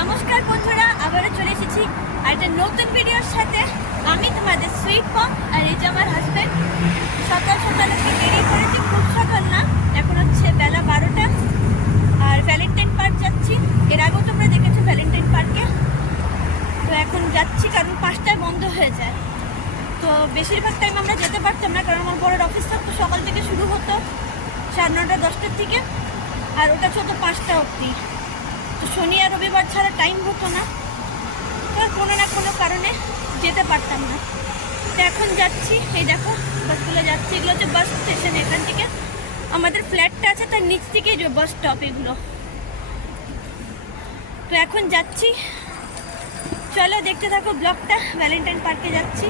নমস্কার বন্ধুরা, আবারও চলে এসেছি আর একটা নতুন ভিডিওর সাথে। আমি তোমাদের সুইট পম আর এই যে আমার হাজব্যান্ড সকাল সকাল আজকে বেরিয়ে পড়েছি খুব সকাল না, এখন হচ্ছে বেলা বারোটা। আর ভ্যালেন্টাইন পার্ক যাচ্ছি, এর আগেও তোমরা দেখেছ ভ্যালেন্টাইন পার্কে তো এখন যাচ্ছি কারণ পাঁচটায় বন্ধ হয়ে যায়। তো বেশিরভাগ টাইম আমরা যেতে পারতাম না, কারণ আমার বড়ের অফিস থাকতো, সকাল থেকে শুরু হতো, সাড়ে নটা দশটার থেকে আর ওটা চলতো পাঁচটা অবধি। শনি আর রবিবার ছাড়া টাইম হতো না। তো কোনো না কোনো কারণে যেতে পারতাম না। তো এখন যাচ্ছি, এই দেখো বাসগুলো যাচ্ছি। এগুলো হচ্ছে বাস স্টেশন এখান থেকে। আমাদের ফ্ল্যাটটা আছে, তার নিচ থেকেই যে বাস স্টপ এগুলো। তো এখন যাচ্ছি। চলো দেখতে থাকো ব্লগটা ভ্যালেন্টাইন পার্কে যাচ্ছি।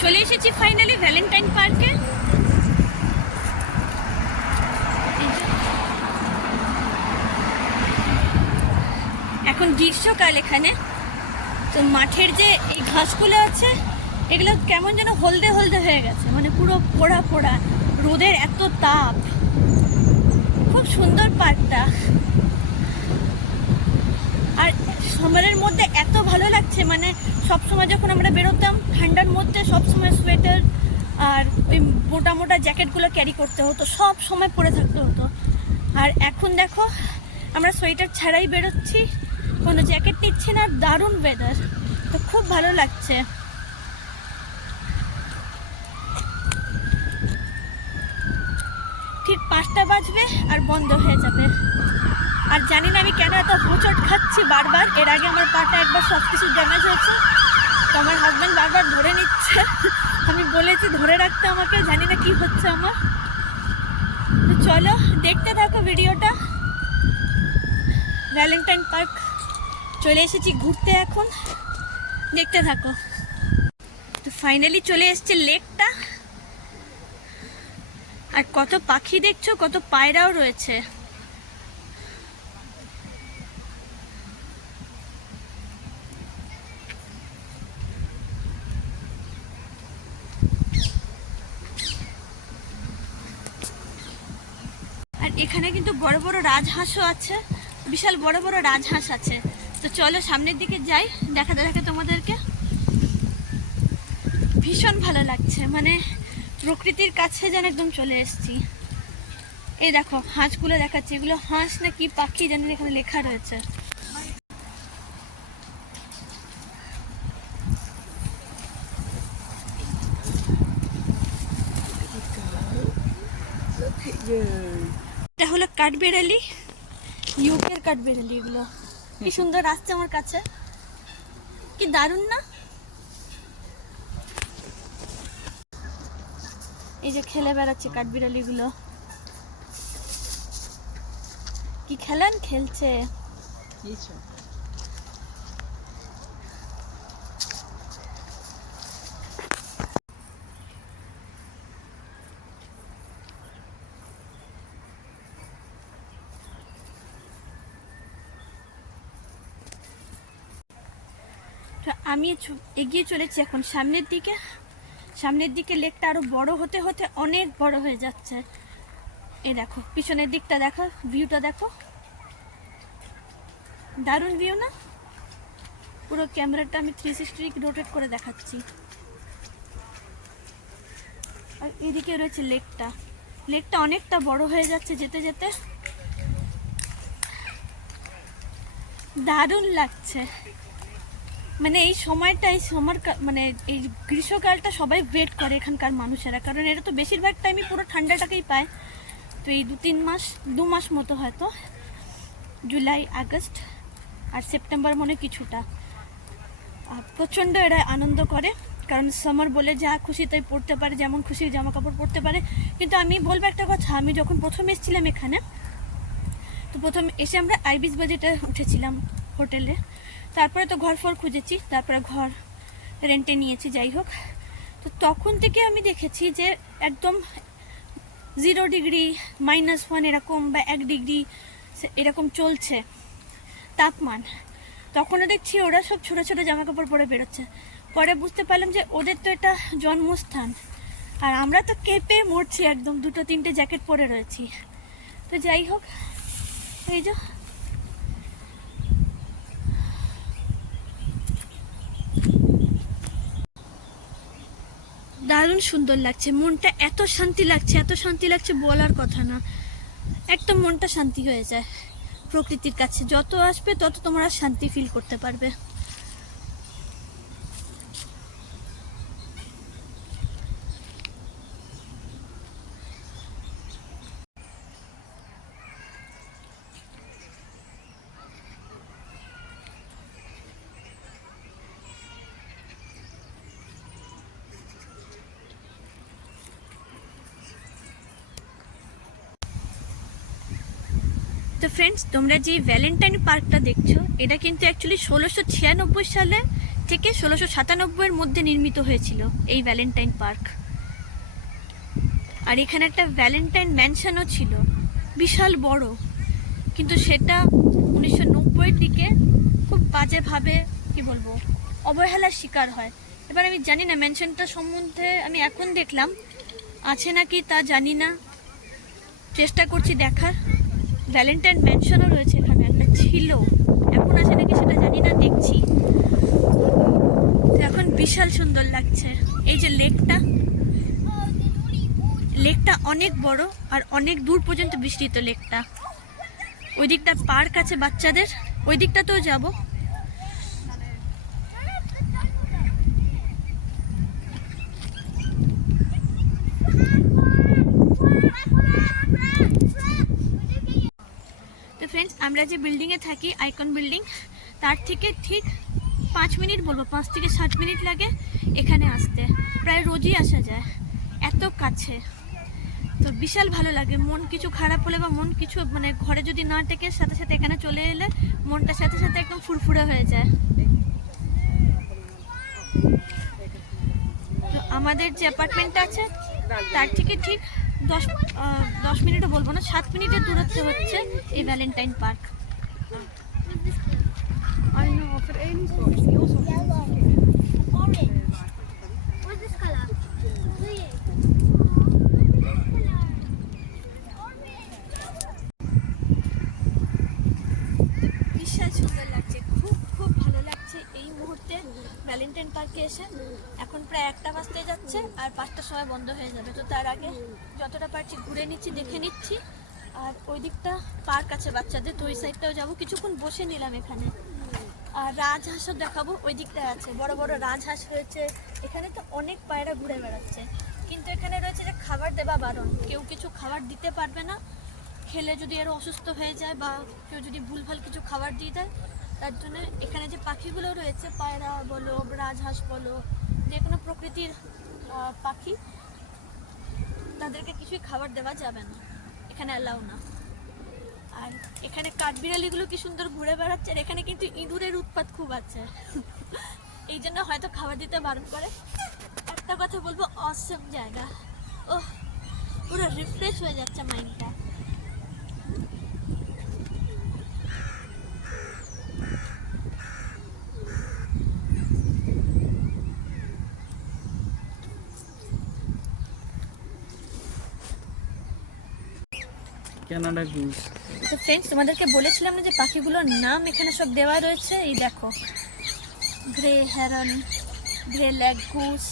চলে এসেছি ফাইনালি ভ্যালেন্টাইন পার্কে এখন গ্রীষ্মকাল এখানে। তো মাঠের যে এই ঘাসগুলো আছে, এগুলো কেমন যেন হলদে হলদে হয়ে গেছে। মানে পুরো পোড়া পোড়া। রোদের এত তাপ। খুব সুন্দর পার্কটা আর সামারের মধ্যে এত ভালো লাগছে মানে সব সময় যখন আমরা বেরোতাম, ঠান্ডার মধ্যে সব সময় সোয়েটার আর ওই মোটা মোটা জ্যাকেটগুলো ক্যারি করতে হতো সব সময় পরে থাকতে হতো। আর এখন দেখো, আমরা সোয়েটার ছাড়াই বেরোচ্ছি, কোনো জ্যাকেট নিচ্ছি না, দারুণ ওয়েদার তো খুব ভালো লাগছে। ঠিক পাঁচটা বাজবে আর বন্ধ হয়ে যাবে। আর জানি না আমি কেন এত হোঁচট খাচ্ছি বারবার। এর আগে আমার পাটা একবার সব কিছু ড্যামেজ হয়েছে। তো আমার হাজব্যান্ড বারবার ধরে নিচ্ছে। আমি বলেছি, ধরে রাখতে আমাকে, জানি না কি হচ্ছে আমার। তো চলো, দেখতে থাকো ভিডিওটা। ভ্যালেন্টাইন পার্ক চলে এসেছি ঘুরতে এখন। দেখতে থাকো। তো ফাইনালি চলে এসছে লেকটা আর কত পাখি দেখছ, কত পায়রাও রয়েছে। এখানে কিন্তু বড় বড় রাজহাঁসও আছে, বিশাল বড় বড় রাজহাঁস আছে। তো চলো সামনের দিকে যাই, দেখাতে দেখে তোমাদেরকে। ভীষণ ভালো লাগছে মানে প্রকৃতির কাছে যেন একদম চলে এসেছি। এই দেখো, হাঁসগুলো দেখাচ্ছে, এগুলো হাঁস না কি পাখি যেন এখানে লেখা রয়েছে. এটা হলো কাঠবেড়ালি ইউকের কাঠবেড়ালি এগুলো। কি সুন্দর আসছে আমার কাছে। কি দারুণ না? এই যে খেলে বেড়াচ্ছে কাঠবিড়ালিগুলো। কি খেলেন? খেলছে। তো আমি এগিয়ে চলেছি এখন সামনের দিকে। সামনের দিকে লেকটা আরও বড় হতে হতে অনেক বড় হয়ে যাচ্ছে। এ দেখো, পিছনের দিকটা দেখো, ভিউটা দেখো। দারুণ ভিউ না? পুরো ক্যামেরাটা আমি থ্রি সিক্সটি রোটেট করে দেখাচ্ছি। আর এদিকে রয়েছে লেকটা। লেকটা অনেকটা বড় হয়ে যাচ্ছে যেতে যেতে। দারুণ লাগছে। মানে এই সময়টা এই সমর মানে এই গ্রীষ্মকালটা সবাই ওয়েট করে এখানকার মানুষেরা। কারণ এটা তো বেশিরভাগ টাইমই পুরো ঠান্ডাটাকেই পায়। তো এই দু তিন মাস, দু মাস মতো হয়তো। জুলাই আগস্ট আর সেপ্টেম্বর মনে কিছুটা। প্রচণ্ড এরা আনন্দ করে। কারণ সামার বলে যা খুশি তাই পড়তে পারে, যেমন খুশি জামা কাপড় পরতে পারে। কিন্তু আমি বলব একটা কথা, আমি যখন প্রথম এসেছিলাম এখানে, তো প্রথম এসে আমরা আইবিস বাজেটে উঠেছিলাম হোটেলে। তারপরে তো ঘর ফর খুঁজেছি, তারপরে ঘর রেন্টে নিয়েছি, যাই হোক। তো তখন থেকে আমি দেখেছি যে একদম জিরো ডিগ্রি মাইনাস ওয়ান এরকম বা এক ডিগ্রি এরকম চলছে তাপমান। তখনও দেখছি ওরা সব ছোটো ছোটো জামা কাপড় পরে বেরোচ্ছে। পরে বুঝতে পারলাম যে ওদের তো এটা জন্মস্থান। আর আমরা তো কেঁপে মরছি একদম, দুটো তিনটে জ্যাকেট পরে রয়েছি। তো যাই হোক, এই যে দারুণ সুন্দর লাগছে, মনটা এত শান্তি লাগছে, এত শান্তি লাগছে বলার কথা না। একদম মনটা শান্তি হয়ে যায় প্রকৃতির কাছে, যত আসবে তত তোমরা শান্তি ফিল করতে পারবে। তো ফ্রেন্ডস তোমরা যে ভ্যালেন্টাইন পার্কটা দেখছ, এটা কিন্তু অ্যাকচুয়ালি ষোলোশো ছিয়ানব্বই সালে থেকে ষোলোশো সাতানব্বইয়ের মধ্যে নির্মিত হয়েছিল এই ভ্যালেন্টাইন পার্ক আর এখানে একটা ভ্যালেন্টাইন ম্যানশনও ছিল, বিশাল বড়। কিন্তু সেটা উনিশশো নব্বইয়ের দিকে খুব বাজেভাবে, কি বলব, অবহেলার শিকার হয়। এবার আমি জানি না ম্যানশনটা সম্বন্ধে আমি এখন দেখলাম, আছে নাকি তা জানি না। চেষ্টা করছি দেখার। ভ্যালেন্টাইন ম্যানশনও রয়েছে এখানে, একটা ছিল। এখন আছে নাকি সেটা জানি না, দেখছি। এখন বিশাল সুন্দর লাগছে। এই যে লেকটা লেকটা অনেক বড় আর অনেক দূর পর্যন্ত বিস্তৃত লেকটা। ওই দিকটা পার্ক আছে বাচ্চাদের ওই দিকটাতেও যাব তো ফ্রেন্ডস আমরা যে বিল্ডিংয়ে থাকি আইকন বিল্ডিং তার থেকে ঠিক পাঁচ মিনিট বলব, পাঁচ থেকে ষাট মিনিট লাগে এখানে আসতে। প্রায় রোজই আসা যায়, এত কাছে। তো বিশাল ভালো লাগে, মন কিছু খারাপ হলে বা মন কিছু মানে ঘরে যদি না টেকে সাথে সাথে এখানে চলে এলে মনটা সাথে সাথে একদম ফুরফুরে হয়ে যায়। তো আমাদের যে অ্যাপার্টমেন্টটা আছে, তার থেকে ঠিক দশ দশ মিনিটও বলব না সাত মিনিটের দূরত্ব হচ্ছে এই ভ্যালেন্টাইন পার্ক. বিশাল সুন্দর লাগছে খুব খুব ভালো লাগছে এই মুহূর্তে ভ্যালেন্টাইন পার্কে এসে এখন প্রায় একটা বাজতে যাচ্ছে আর পাঁচটার সময় বন্ধ হয়ে যাবে। তো তার আগে যতটা পারছি ঘুরে নিচ্ছি, দেখে নিচ্ছি। আর ওই দিকটা পার্ক আছে বাচ্চাদের, তো ওই সাইডটাও যাব। কিছুক্ষণ বসে নিলাম এখানে। আর রাজহাঁসও দেখাবো ওই দিকটায় আছে। বড় বড় রাজহাঁস রয়েছে। এখানে তো অনেক পায়রা ঘুরে বেড়াচ্ছে। কিন্তু এখানে রয়েছে যে খাবার দেওয়া বারণ। কেউ কিছু খাবার দিতে পারবে না। খেলে যদি আরও অসুস্থ হয়ে যায় বা কেউ যদি ভুলভাল কিছু খাবার দিয়ে দেয়, তার জন্য এখানে যে পাখিগুলো রয়েছে, পায়রা বলো, রাজহাঁস বলো যে কোনো প্রকৃতির পাখি, তাদেরকে কিছুই খাবার দেওয়া যাবে না। এখানে অ্যালাউ না। আর এখানে কাঠবিড়ালিগুলো কি সুন্দর ঘুরে বেড়াচ্ছে, আর এখানে কিন্তু ইঁদুরের উৎপাত খুব আছে। এই জন্য হয়তো খাবার দিতে বারণ করে। একটা কথা বলব অসম জায়গা। ও পুরো রিফ্রেশ হয়ে যাচ্ছে মাইন্ডটা কানাডা গুজ তো ফ্রেন্ডস তোমাদেরকে বলেছিলাম না যে পাখিগুলোর নাম এখানে সব দেওয়া রয়েছে? এই দেখো grey heron greylag goose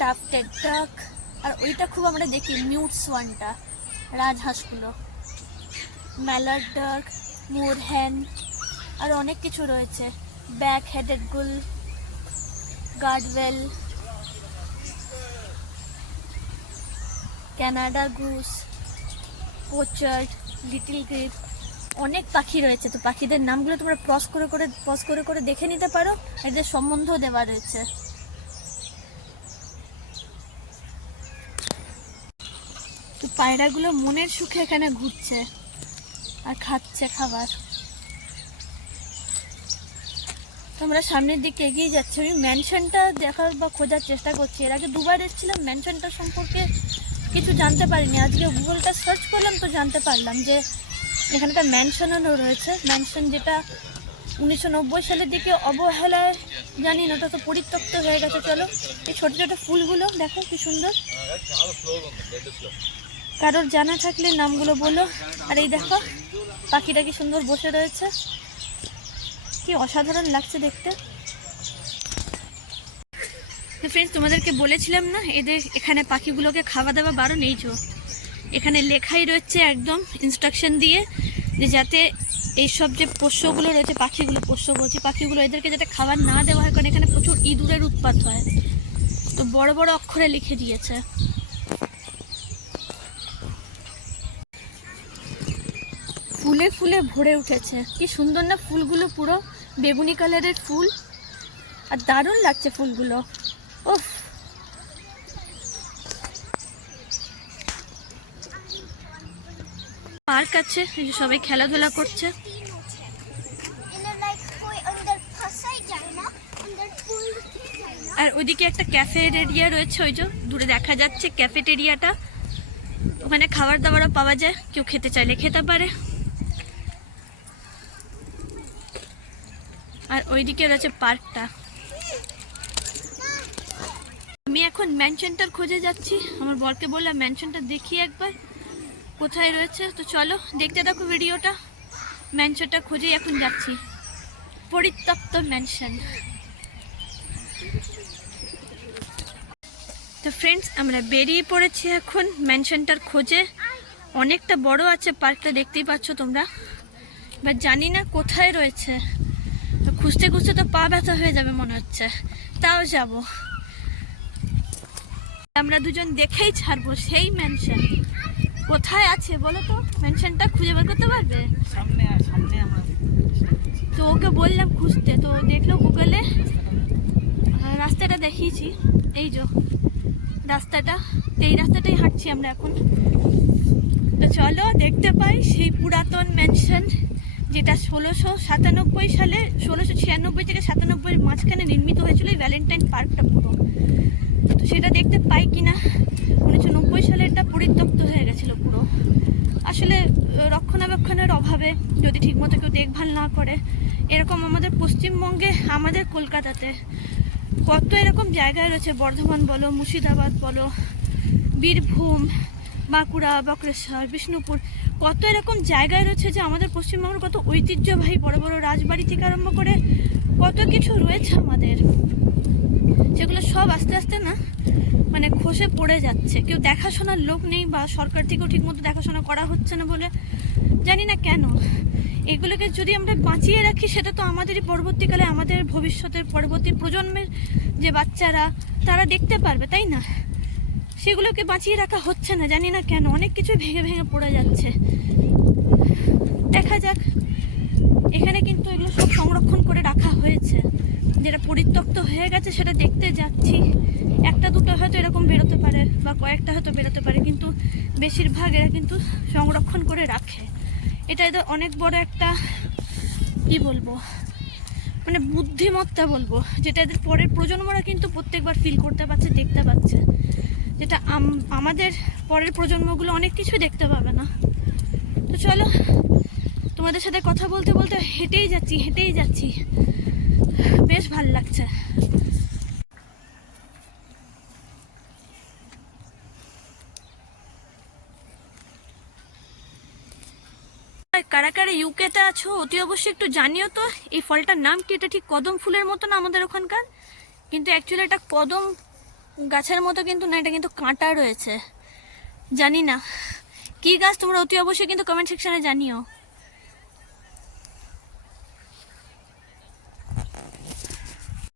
tufted duck আর ওইটা খুব আমরা দেখি মিউট সোয়ানটা রাজহাঁসগুলো ম্যালার্ড ডাক মোর হ্যান আর অনেক কিছু রয়েছে। Back headed gull gadwall Canada goose pochard little grebe, অনেক পাখি রয়েছে। তো পাখিদের নামগুলো তোমরা পজ করে করে পজ করে করে দেখে নিতে পারো। এদের সম্বন্ধও দেওয়া রয়েছে। তো পায়রাগুলো মনের সুখে এখানে ঘুরছে আর খাচ্ছে খাবার। তোমরা সামনের দিকে এগিয়ে যাচ্ছে। আমি ম্যানশনটা দেখার বা খোঁজার চেষ্টা করছি। এর আগে দুবার এসেছিলাম ম্যানশনটা সম্পর্কে কিছু জানতে পারিনি। আজকে গুগলটা সার্চ করলাম তো জানতে পারলাম যে এখানে একটা ম্যানশনও রয়েছে। ম্যানশন যেটা উনিশশো নব্বই সালের দিকে অবহেলায় জানি না, ওটা তো পরিত্যক্ত হয়ে গেছে। চলো, এই ছোটো ছোটো ফুলগুলো দেখো কি সুন্দর। কারোর জানা থাকলে নামগুলো বলো। আর এই দেখো, পাখিটা কি সুন্দর বসে রয়েছে। কি অসাধারণ লাগছে দেখতে। ফ্রেন্ডস তোমাদেরকে বলেছিলাম না, এদের এখানে পাখিগুলোকে খাওয়া দাওয়া বারণ, এই যে এখানে লেখাই রয়েছে একদম ইনস্ট্রাকশন দিয়ে যে যাতে এইসব যে পোষ্যগুলো রয়েছে, পাখিগুলো, পোষ্য বলছি পাখিগুলো, এদেরকে যাতে খাবার না দেওয়া হয়, কারণ এখানে প্রচুর ইঁদুরের উৎপাত হয়। তো বড় বড় অক্ষরে লিখে দিয়েছে। ফুলে ফুলে ভরে উঠেছে। কি সুন্দর না ফুলগুলো পুরো বেগুনি কালারের ফুল। আর দারুণ লাগছে ফুলগুলো। পার্ক আছে সবাই খেলাধুলা করছে। আর ওইদিকে একটা ক্যাফেটেরিয়া রয়েছে, ওই যে দূরে দেখা যাচ্ছে ক্যাফেটেরিয়াটা। ওখানে খাবার দাবারও পাওয়া যায়, কেউ খেতে চাইলে খেতে পারে। আর ওইদিকে রয়েছে পার্কটা আমি এখন ম্যানশনটার খোঁজে যাচ্ছি। আমার বরকে বললাম ম্যানশনটা দেখি একবার। কোথায় রয়েছে? তো চলো, দেখতে থাকো ভিডিওটা। ম্যানশনটা খুঁজেই এখন যাচ্ছি। পরিত্যক্ত ম্যানশন তো ফ্রেন্ডস আমরা বেরিয়ে পড়েছি এখন ম্যানশনটার খোঁজে। অনেকটা বড় আছে পার্কটা দেখতেই পাচ্ছ তোমরা। বা জানি না কোথায় রয়েছে। খুঁজতে খুঁজতে তো পা ব্যথা হয়ে যাবে মনে হচ্ছে। তাও যাব। আমরা দুজন দেখেই ছাড়বো সেই ম্যানশন কোথায় আছে বলো তো? ম্যানশনটা খুঁজে বের করতে পারবে? সামনে সামনে আমরা তো ওকে বললাম খুঁজতে তো দেখল গুগলে রাস্তাটা দেখিয়েছি। এই যে রাস্তাটা তো এই রাস্তাটাই হাঁটছি আমরা এখন। তো চলো দেখতে পাই সেই পুরাতন ম্যানশন যেটা ষোলোশো সাতানব্বই সালে ষোলোশো ছিয়ানব্বই থেকে সাতানব্বইয়ের মাঝখানে নির্মিত হয়েছিল এই ভ্যালেন্টাইন পার্কটা পুরো। তো সেটা দেখতে পাই কিনা? উনিশশো নব্বই সালে এটা পরিত্যক্ত হয়ে গেছিল পুরো। আসলে রক্ষণাবেক্ষণের অভাবে যদি ঠিকমতো কেউ দেখভাল না করে, এরকম আমাদের পশ্চিমবঙ্গে, আমাদের কলকাতাতে কত এরকম জায়গায় রয়েছে, বর্ধমান বলো, মুর্শিদাবাদ বলো, বীরভূম, বাঁকুড়া, বক্রেশ্বর, বিষ্ণুপুর, কত এরকম জায়গায় রয়েছে যে আমাদের পশ্চিমবঙ্গের কত ঐতিহ্যবাহী বড় বড় রাজবাড়ি থেকে আরম্ভ করে কত কিছু রয়েছে আমাদের। সেগুলো সব আস্তে আস্তে না মানে খসে পড়ে যাচ্ছে। কেউ দেখাশোনার লোক নেই বা সরকার থেকেও ঠিকমতো দেখাশোনা করা হচ্ছে না বলে জানি না কেন। এগুলোকে যদি আমরা বাঁচিয়ে রাখি, সেটা তো আমাদেরই পরবর্তীকালে আমাদের ভবিষ্যতের পরবর্তী প্রজন্মের যে বাচ্চারা, তারা দেখতে পারবে, তাই না? সেগুলোকে বাঁচিয়ে রাখা হচ্ছে না, জানি না কেন। অনেক কিছু ভেঙে ভেঙে পড়ে যাচ্ছে। দেখা যাক এখানে কিন্তু এগুলো সব সংরক্ষণ করে রাখা হয়েছে যেটা পরিত্যক্ত হয়ে গেছে সেটা দেখতে যাচ্ছি। একটা দুটো হয়তো এরকম বেরোতে পারে বা কয়েকটা হয়তো বেরোতে পারে, কিন্তু বেশিরভাগ এরা কিন্তু সংরক্ষণ করে রাখে। এটা এদের অনেক বড় একটা, কি বলব মানে বুদ্ধিমত্তা বলব, যেটা এদের পরের প্রজন্মরা কিন্তু প্রত্যেকবার ফিল করতে পারছে, দেখতে পাচ্ছে যেটা আমাদের পরের প্রজন্মগুলো অনেক কিছু দেখতে পাবে না। তো চলো, তোমাদের সাথে কথা বলতে বলতে হেঁটেই যাচ্ছি হেঁটেই যাচ্ছি। বেশ ভালো লাগছে। কারা কারা ইউকেতে আছো, অতি অবশ্যই একটু জানিও তো, এই ফলটার নাম কি? এটা ঠিক কদম ফুলের মতো না আমাদের ওখানকার? কিন্তু অ্যাকচুয়ালি এটা কদম গাছের মতো কিন্তু না, এটা কিন্তু কাঁটা রয়েছে। জানি না। কি গাছ তোমরা অতি অবশ্যই কিন্তু কমেন্ট সেকশনে জানিও।